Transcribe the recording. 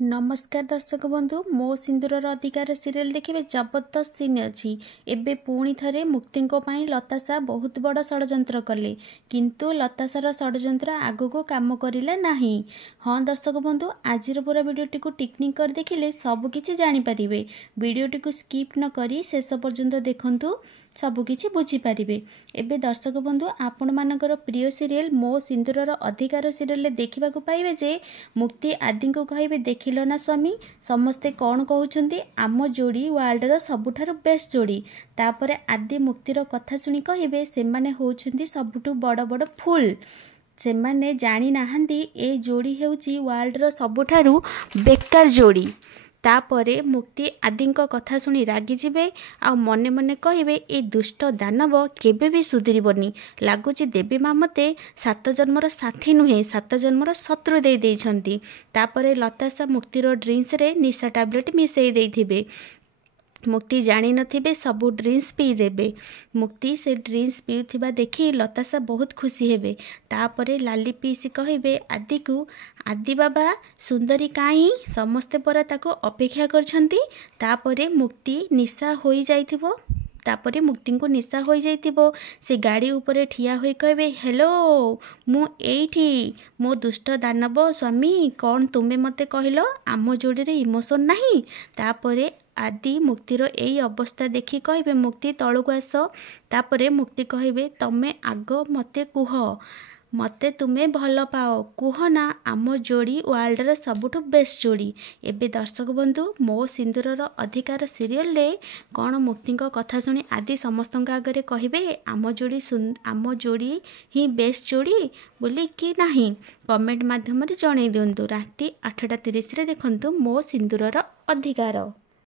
नमस्कार दर्शक बंधु मो सिंदूर अधिकार सीरियल देखिए जबरदस्त सीन अच्छी एबे पुणी थरे मुक्ति लताशा बहुत बड़ षड्यंत्र कले किंतु लताशार षड्यंत्र आगको काम करिला नाही। हाँ दर्शक बंधु आज पूरा वीडियोटी को टिकनिक कर देखिले सबकि जानीपर वीडियोटी को स्किप न करी शेष पर्यंत देखंतु सबकि बुझीपारे। एबे दर्शक बंधु आपण मानकर प्रिय सीरियल मो सिंदूर अधिकार सीरियल देखा पाइबे जे मुक्ति आदि को कहे देखिल ना स्वामी समस्ते कौन कहते आम जोड़ी वर्ल्डर सबुठार बेस्ट जोड़ी तापर आदि मुक्तिर कथा शुणी कहे से माने होउछंती सबुठु बड़ बड़ फुल से माने जानी नाहंती ए जोड़ी हेउची वर्ल्डर सबुठारु बेकार जोड़ी। तापरे मुक्ति आदि कथा शुणी रागिजे आ मने मने कहे ए दुष्ट दानव केबे भी सुधरबनी लगुच देवी माँ मते 7 जन्मर साथी नुहे 7 जन्मर शत्रु दे देइछंती। तापरे लताशा मुक्तिर ड्रिंक्स रे निशा टैबलेट मिसई देइथिबे मुक्ति जानी नथिबे सबू ड्रिंक्स पी देबे। मुक्ति से ड्रिंक्स पीउथिबा देखि लताशा बहुत खुशी हेबे। तापरे लाली पीसी कहिबे आदि को आदि बाबा सुंदरी काई समस्ते पर ताको अपेक्षा करछंती। तापरे मुक्ति निशा होई जाइथिबो तापरे मुक्ति को निशा हो जाइथिबो से गाड़ी ऊपर ठिया होई कहबे हेलो मु एठी मो दुष्ट दानव स्वामी कौन तुम्हें मते कहलो आम जोड़ी रे इमोशन नहीं। तापरे आदि मुक्तिर यही अवस्था देखि कहे मुक्ति तलू आस। तापरे मुक्ति कहे तमे आग मते कुह मते तुम्हें भल पाओ कुह ना आम जोड़ी वर्ल्डर सबुठु बेस्ट जोड़ी। एबे दर्शक बंधु मो सिंदूर अधिकार सीरियल रे कौन मुक्ति कथा शुणी आदि समस्त आगे कहे आम जोड़ी ही बेस्ट जोड़ी बोली कि नहीं कमेंट माध्यम जन दिंतु। राति 8:30 देखंतु मो सिंदूर अधिकार।